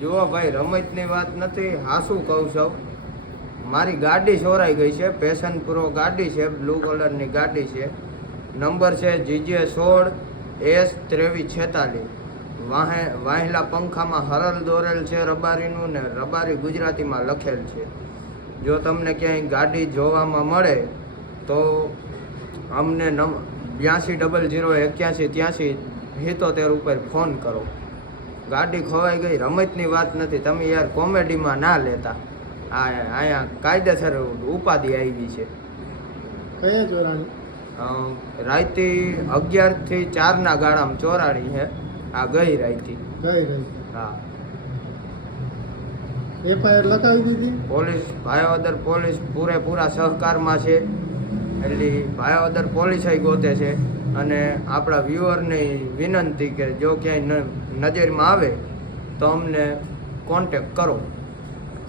જુઓ ભાઈ, રમતની વાત નથી, હાસું કહું છું. મારી ગાડી ચોરાઈ ગઈ છે. પેશન પ્રો ગાડી છે, બ્લુ કલરની ગાડી છે. નંબર છે GJ16S2346. વાહેલા પંખામાં હરલ દોરેલ છે રબારીનું, ને રબારી ગુજરાતીમાં લખેલ છે. જો તમને ક્યાંય ગાડી જોવામાં મળે તો અમને 82008183 ઉપર ફોન કરો. ગાડી ખોવાઈ ગઈ, રમતની વાત નથી. તમે યાર કોમેડીમાં ના લેતા. અહીંયા કાયદેસર ઉપાધિ આવી છે. કયા ચોરાણી? રાઈતી 11 થી 4 ના ગાળામાં ચોરાણી છે. આ ગઈ રાઈતી. હા. FIR લખાવી દીધી? પોલીસ, ભાયાવદર પોલીસ પૂરેપૂરા સહકારમાં છે. એટલે ભાયાવદર પોલીસ ગોતે છે. અને આપણા વ્યુઅરની વિનંતી કે જો ક્યાંય નજરમાં આવે તો અમને કોન્ટેક્ટ કરો.